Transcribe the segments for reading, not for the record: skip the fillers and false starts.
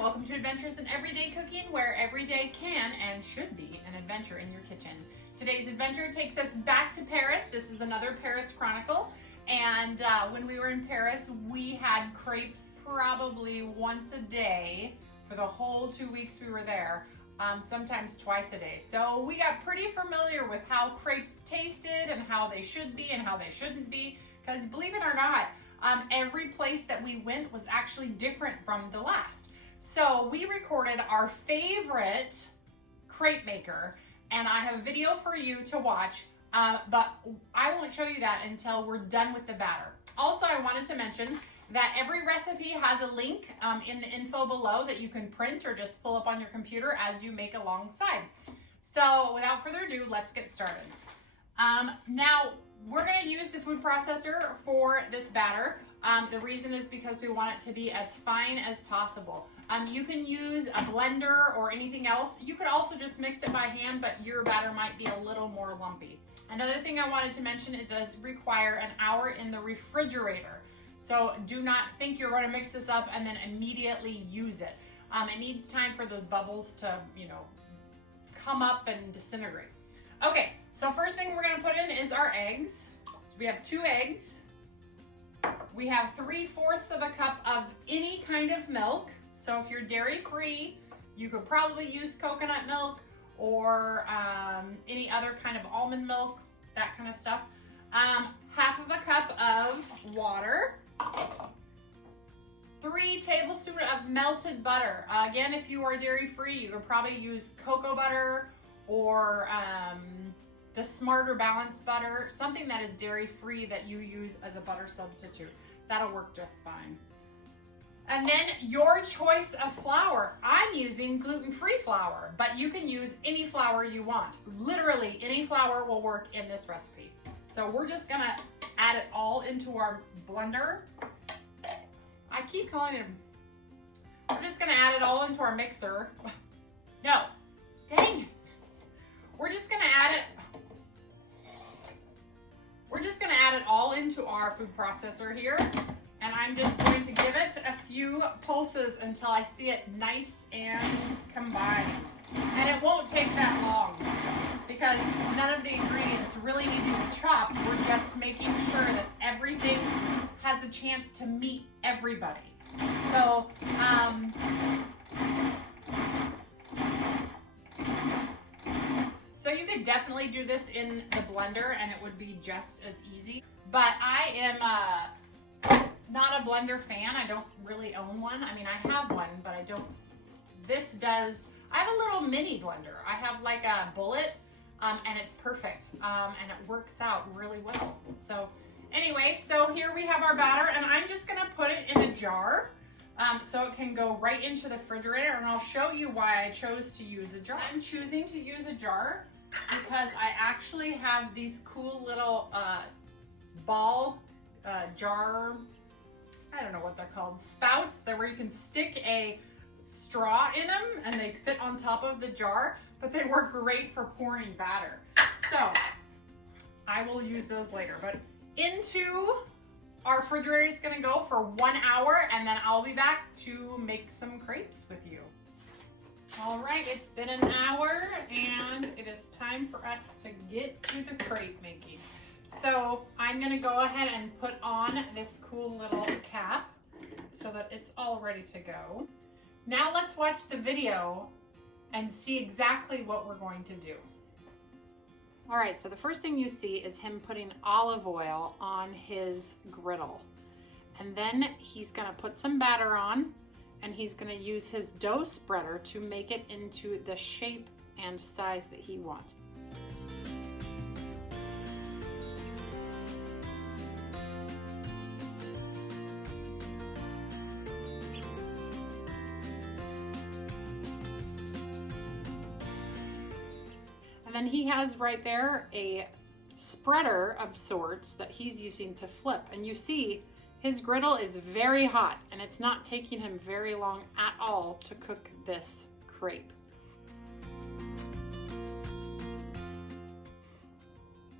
Welcome to Adventures in Everyday Cooking, where every day can and should be an adventure in your kitchen. Today's adventure takes us back to Paris. This is another Paris Chronicle. And when we were in Paris, we had crepes probably once a day for the whole 2 weeks we were there, sometimes twice a day. So we got pretty familiar with how crepes tasted and how they should be and how they shouldn't be. Because believe it or not, every place that we went was actually different from the last. So we recorded our favorite crepe maker, and I have a video for you to watch, but I won't show you that until we're done with the batter. Also, I wanted to mention that every recipe has a link in the info below that you can print or just pull up on your computer as you make alongside. So without further ado, let's get started. Now, we're going to use the food processor for this batter. The reason is because we want it to be as fine as possible. You can use a blender or anything else. You could also just mix it by hand, but your batter might be a little more lumpy. Another thing I wanted to mention, it does require an hour in the refrigerator. So do not think you're going to mix this up and then immediately use it. It needs time for those bubbles to, come up and disintegrate. Okay, so first thing we're going to put in is our eggs. We have 2 eggs. We have 3/4 of a cup of any kind of milk. So if you're dairy-free, you could probably use coconut milk or any other kind of almond milk, that kind of stuff. 1/2 of a cup of water. 3 tablespoons of melted butter. Again, if you are dairy-free, you could probably use cocoa butter or the Smarter Balanced butter, something that is dairy-free that you use as a butter substitute. That'll work just fine. And then your choice of flour. I'm using gluten-free flour, but you can use any flour you want. Literally any flour will work in this recipe. So we're just gonna add it all into our blender. I keep calling it, we're just gonna add it all into our mixer. No, dang it. We're just gonna add it all into our food processor here. And I'm just going to give it a few pulses until I see it nice and combined. And it won't take that long because none of the ingredients really need to be chopped. We're just making sure that everything has a chance to meet everybody. So, so you could definitely do this in the blender and it would be just as easy. But I am not a blender fan. I don't really own one. I mean, I have one, but I don't. I have a little mini blender. I have like a bullet, and it's perfect, and it works out really well. So anyway, so here we have our batter, and I'm just gonna put it in a jar, so it can go right into the refrigerator, and I'll show you why I chose to use a jar. I'm choosing to use a jar because I actually have these cool little ball jar, I don't know what they're called, spouts. They're where you can stick a straw in them and they fit on top of the jar, but they work great for pouring batter. So I will use those later, but into our refrigerator is gonna go for 1 hour, and then I'll be back to make some crepes with you. All right, it's been an hour and it is time for us to get to the crepe making. So I'm gonna go ahead and put on this cool little cap so that it's all ready to go. Now let's watch the video and see exactly what we're going to do. All right, so the first thing you see is him putting olive oil on his griddle. And then he's gonna put some batter on, and he's gonna use his dough spreader to make it into the shape and size that he wants. And then he has right there a spreader of sorts that he's using to flip. And you see his griddle is very hot, and it's not taking him very long at all to cook this crepe.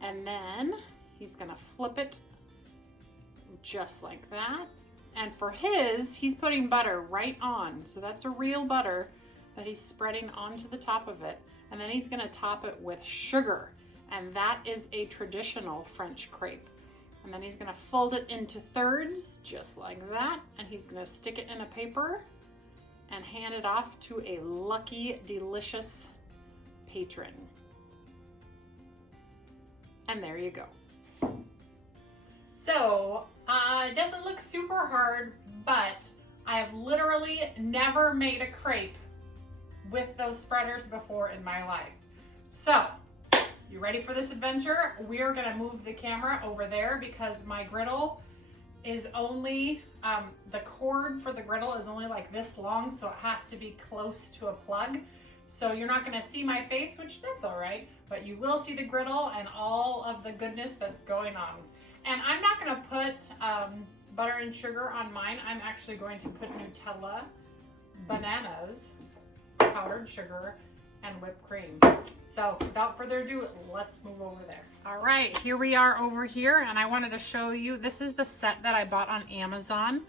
And then he's gonna flip it just like that. And for his, he's putting butter right on. So that's a real butter that he's spreading onto the top of it. And then he's gonna top it with sugar. And that is a traditional French crepe. And then he's gonna fold it into thirds, just like that. And he's gonna stick it in a paper and hand it off to a lucky, delicious patron. And there you go. So, it doesn't look super hard, but I have literally never made a crepe with those spreaders before in my life. So, you ready for this adventure? We are gonna move the camera over there because my griddle is only, the cord for the griddle is only like this long, so it has to be close to a plug. So you're not gonna see my face, which that's all right, but you will see the griddle and all of the goodness that's going on. And I'm not gonna put butter and sugar on mine. I'm actually going to put Nutella, bananas, powdered sugar, and whipped cream. So without further ado, let's move over there. All right, here we are over here, and I wanted to show you, this is the set that I bought on Amazon.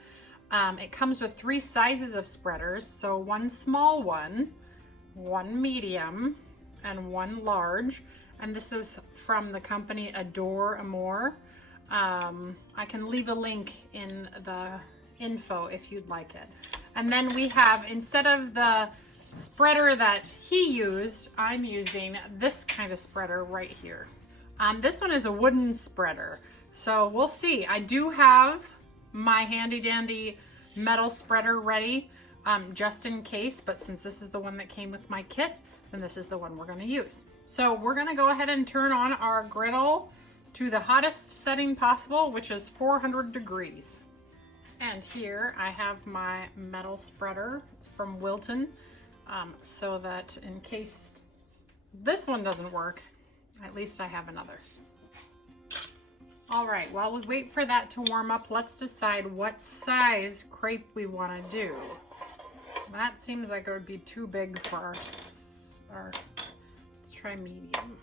It comes with 3 sizes of spreaders. So 1 small one, 1 medium, and 1 large. And this is from the company Adore Amore. I can leave a link in the info if you'd like it. And then we have, instead of the spreader that he used, I'm using this kind of spreader right here. This one is a wooden spreader. So we'll see. I do have my handy dandy metal spreader ready just in case, but since this is the one that came with my kit, then this is the one we're gonna use. So we're gonna go ahead and turn on our griddle to the hottest setting possible, which is 400 degrees. And here I have my metal spreader. It's from Gluten, so that in case this one doesn't work, at least I have another. All right, while we wait for that to warm up, let's decide what size crepe we wanna do. That seems like it would be too big for our let's try medium.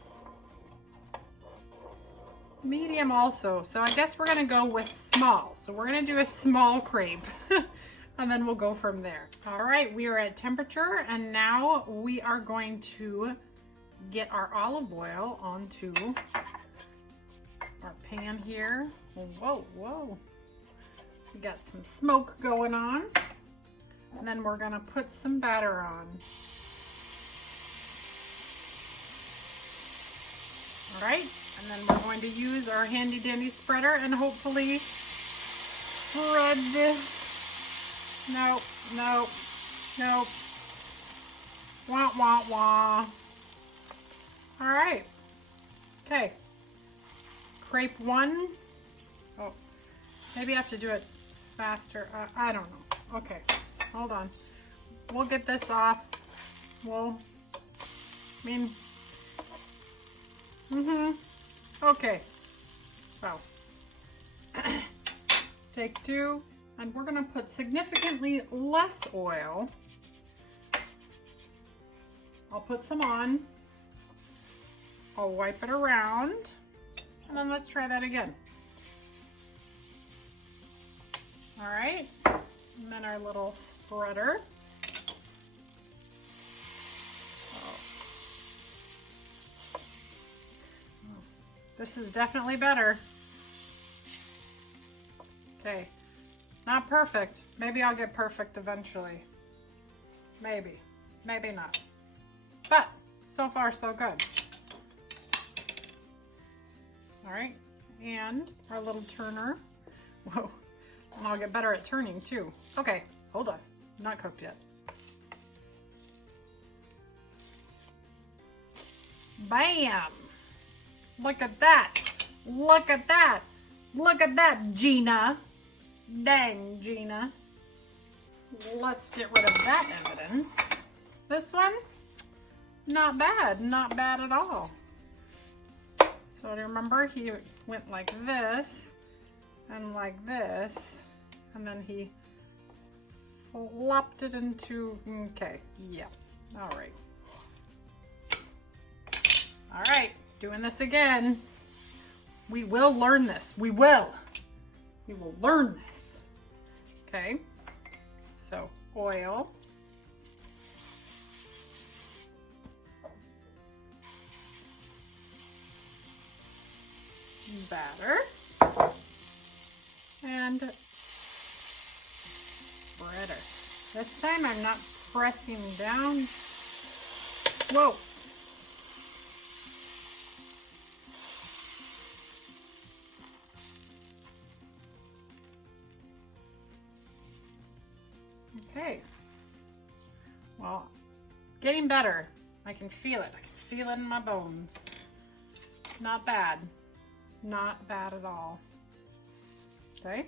Medium also, so I guess we're gonna go with small. So we're gonna do a small crepe and then we'll go from there. All right, we are at temperature, and now we are going to get our olive oil onto our pan here. Whoa, whoa. We got some smoke going on. And then we're gonna put some batter on. All right, and then we're going to use our handy dandy spreader and hopefully spread this. Nope, nope, nope. Wah, wah, wah. All right, okay. Crepe 1. Oh, maybe I have to do it faster. I don't know. Okay, hold on. We'll get this off. Okay, so take 2, and we're gonna put significantly less oil. I'll put some on. I'll wipe it around, and then let's try that again. All right, and then our little spreader. This is definitely better. Okay, not perfect. Maybe I'll get perfect eventually. Maybe, maybe not. But so far so good. All right, and our little turner. Whoa, and I'll get better at turning too. Okay, hold on, not cooked yet. Bam! Look at that. Look at that. Look at that, Gina. Dang, Gina. Let's get rid of that evidence. This one, not bad. Not bad at all. So remember, he went like this and like this, and then he flopped it into, okay, yeah, all right. All right. Doing this again. We will learn this. We will. We will learn this. Okay, so oil. Batter. And spreader. This time I'm not pressing down. Whoa. Okay. Well, getting better. I can feel it. I can feel it in my bones. Not bad. Not bad at all. Okay.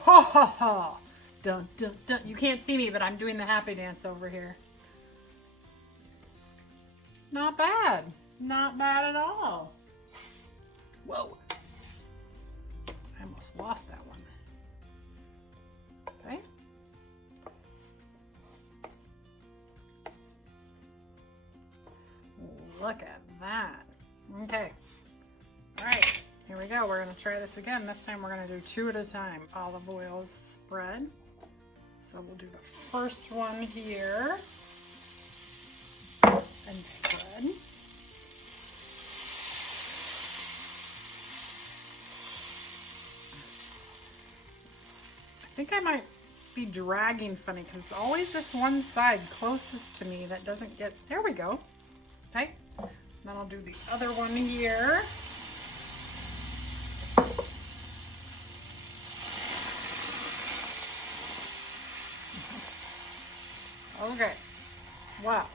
Ha ha ha. Dun dun dun. You can't see me, but I'm doing the happy dance over here. Not bad. Not bad at all. Whoa. I almost lost that one. Okay. Look at that. Okay. All right. Here we go. We're going to try this again. This time we're going to do 2 at a time. Olive oil spread. So we'll do the first one here. And spread. I think I might be dragging funny because it's always this one side closest to me that doesn't get... There we go. Okay. Then I'll do the other one here. Okay. Wow.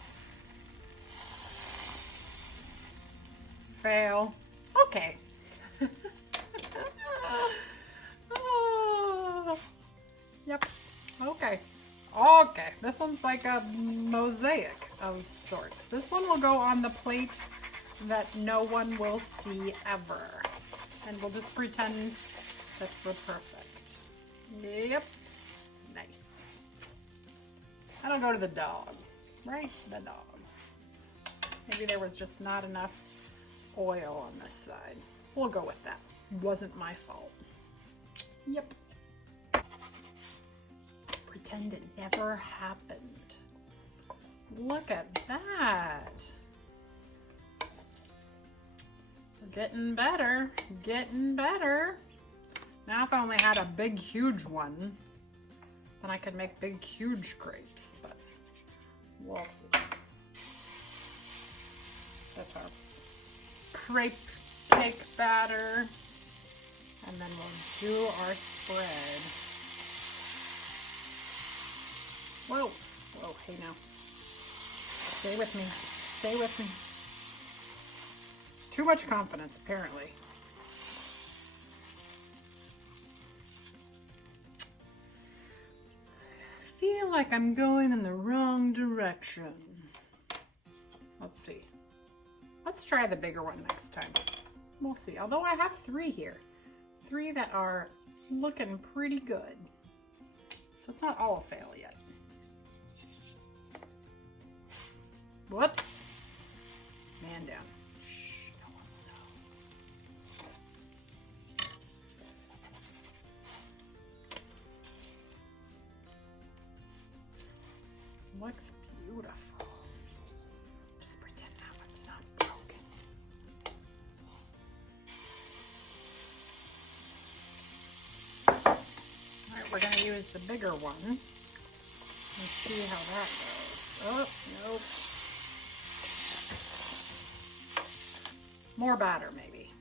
Fail. Okay. Oh. Yep. Okay. Okay. This one's like a mosaic of sorts. This one will go on the plate that no one will see ever. And we'll just pretend that we're perfect. Yep. Nice. That'll go to the dog. Right? The dog. Maybe there was just not enough oil on this side. We'll go with that. Wasn't my fault. Yep. Pretend it never happened. Look at that. We're getting better. Getting better. Now if I only had a big, huge one, then I could make big, huge crepes, but we'll see. That's our crepe cake batter. And then we'll do our spread. Whoa, whoa, hey now. Stay with me, stay with me. Too much confidence, apparently. I feel like I'm going in the wrong direction. Let's see. Let's try the bigger one next time. We'll see. Although I have 3 here. 3 that are looking pretty good. So it's not all a fail yet. Whoops. Man down. Shh, no one will know. Looks beautiful. Just pretend that one's not broken. Alright, we're going to use the bigger one and see how that goes. Oh, nope. More batter, maybe.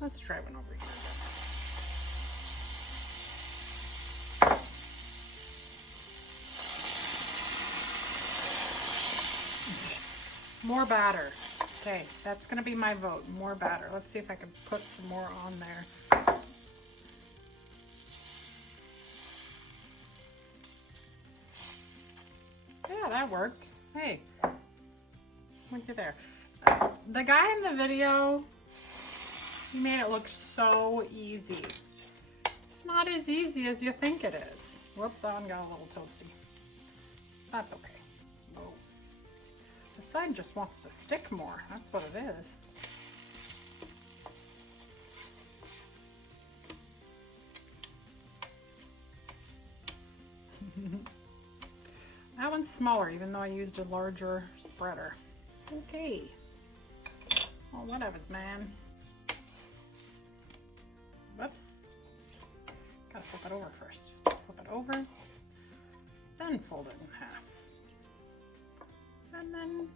Let's try one over here. More batter. Okay, that's going to be my vote. More batter. Let's see if I can put some more on there. Yeah, that worked. Hey, look at there. The guy in the video, he made it look so easy. It's not as easy as you think it is. Whoops, that one got a little toasty. That's okay. Oh. The side just wants to stick more. That's what it is. That one's smaller, even though I used a larger spreader. Okay. Well, whatever, man. Whoops. Gotta flip it over first. Flip it over, then fold it in half. And then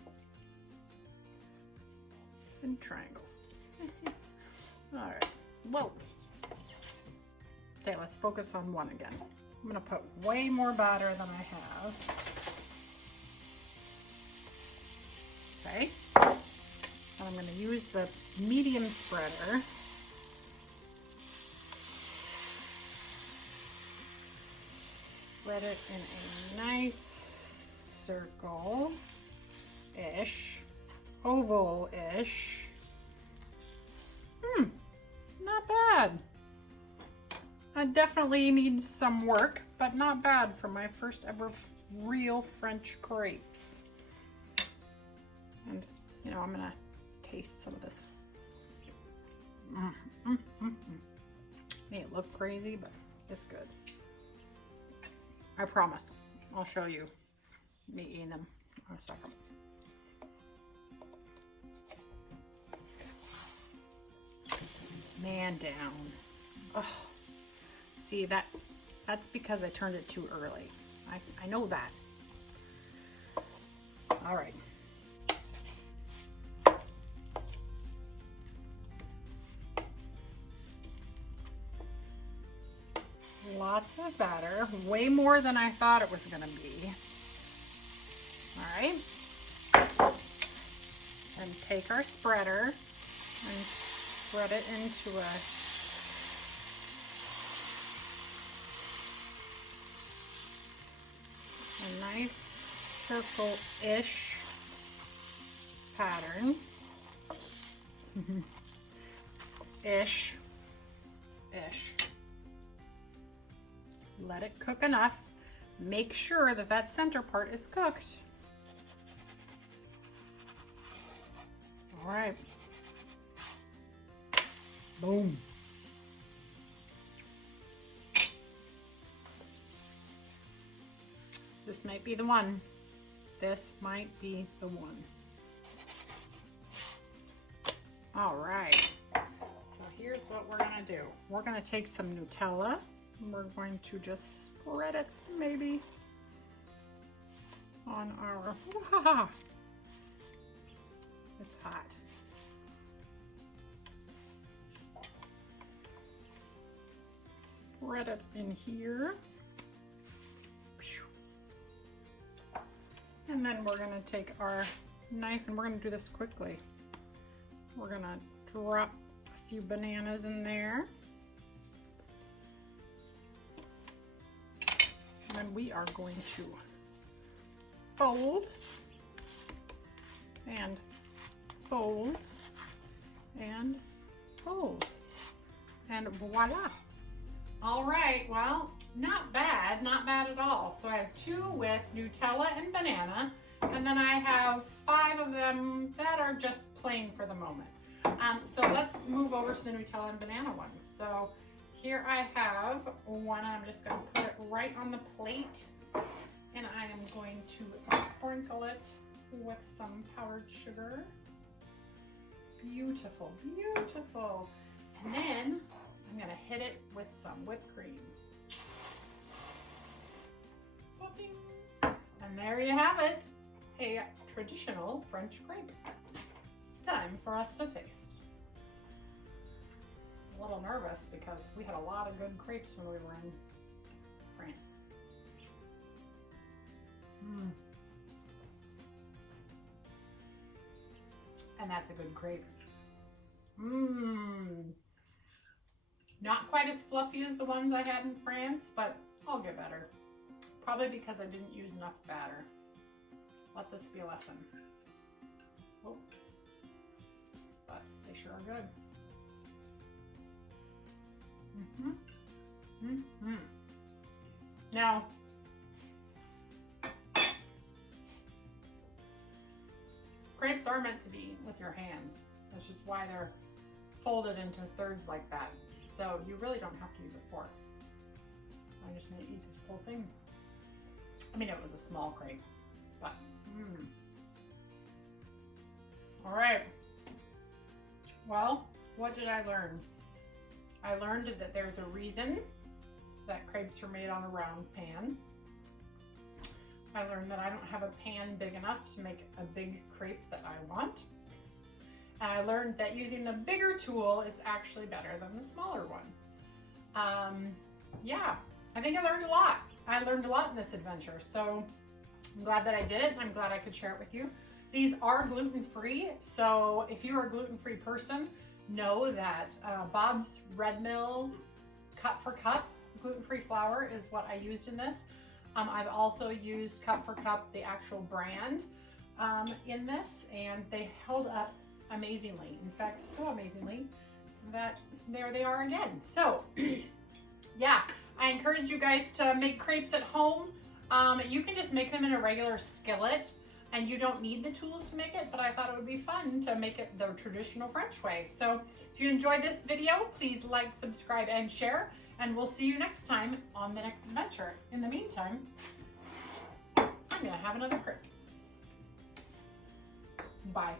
in triangles. All right. Whoa. Okay, let's focus on one again. I'm gonna put way more batter than I have. Okay. And I'm gonna use the medium spreader. Spread it in a nice circle-ish, oval-ish. Not bad. I definitely need some work, but not bad for my first ever real French crepes. And, you know, I'm gonna taste some of this. May it look crazy, but it's good. I promise. I'll show you me eating them in a second. Man down. Oh, see that's because I turned it too early. I know that. All right. Lots of batter, way more than I thought it was going to be. All right. And take our spreader and spread it into a nice circle-ish pattern. Ish. Let it cook enough. Make sure that that center part is cooked. All right. Boom. This might be the one. This might be the one. All right. So here's what we're gonna do. We're gonna take some Nutella. We're going to just spread it maybe on our, it's hot. Spread it in here. And then we're gonna take our knife and we're gonna do this quickly. We're gonna drop a few bananas in there. And we are going to fold and fold and fold, and voila. All right, well, not bad at all. So I have 2 with Nutella and banana, and then I have 5 of them that are just plain for the moment. So let's move over to the Nutella and banana ones. So here I have one. I'm just going to put it right on the plate, and I am going to sprinkle it with some powdered sugar. Beautiful, beautiful. And then I'm going to hit it with some whipped cream. Popping. And there you have it, a traditional French crepe. Time for us to taste. A little nervous because we had a lot of good crepes when we were in France. And that's a good crepe. Not quite as fluffy as the ones I had in France, but I'll get better. Probably because I didn't use enough batter. Let this be a lesson. Oh. But they sure are good. Now, crepes are meant to be eaten with your hands. That's just why they're folded into thirds like that. So you really don't have to use a fork. I'm just gonna eat this whole thing. I mean, it was a small crepe, but All right. Well, what did I learn? I learned that there's a reason that crepes are made on a round pan. I learned that I don't have a pan big enough to make a big crepe that I want. And I learned that using the bigger tool is actually better than the smaller one. Yeah, I think I learned a lot. I learned a lot in this adventure. So I'm glad that I did it. I'm glad I could share it with you. These are gluten-free. So if you're a gluten-free person, know that Bob's Red Mill Cup for Cup gluten-free flour is what I used in this. I've also used Cup for Cup, the actual brand, in this, and they held up amazingly. In fact, so amazingly that there they are again. So yeah, I encourage you guys to make crepes at home. You can just make them in a regular skillet and you don't need the tools to make it, but I thought it would be fun to make it the traditional French way. So if you enjoyed this video, please like, subscribe, and share, and we'll see you next time on the next adventure. In the meantime, I'm gonna have another crepe. Bye.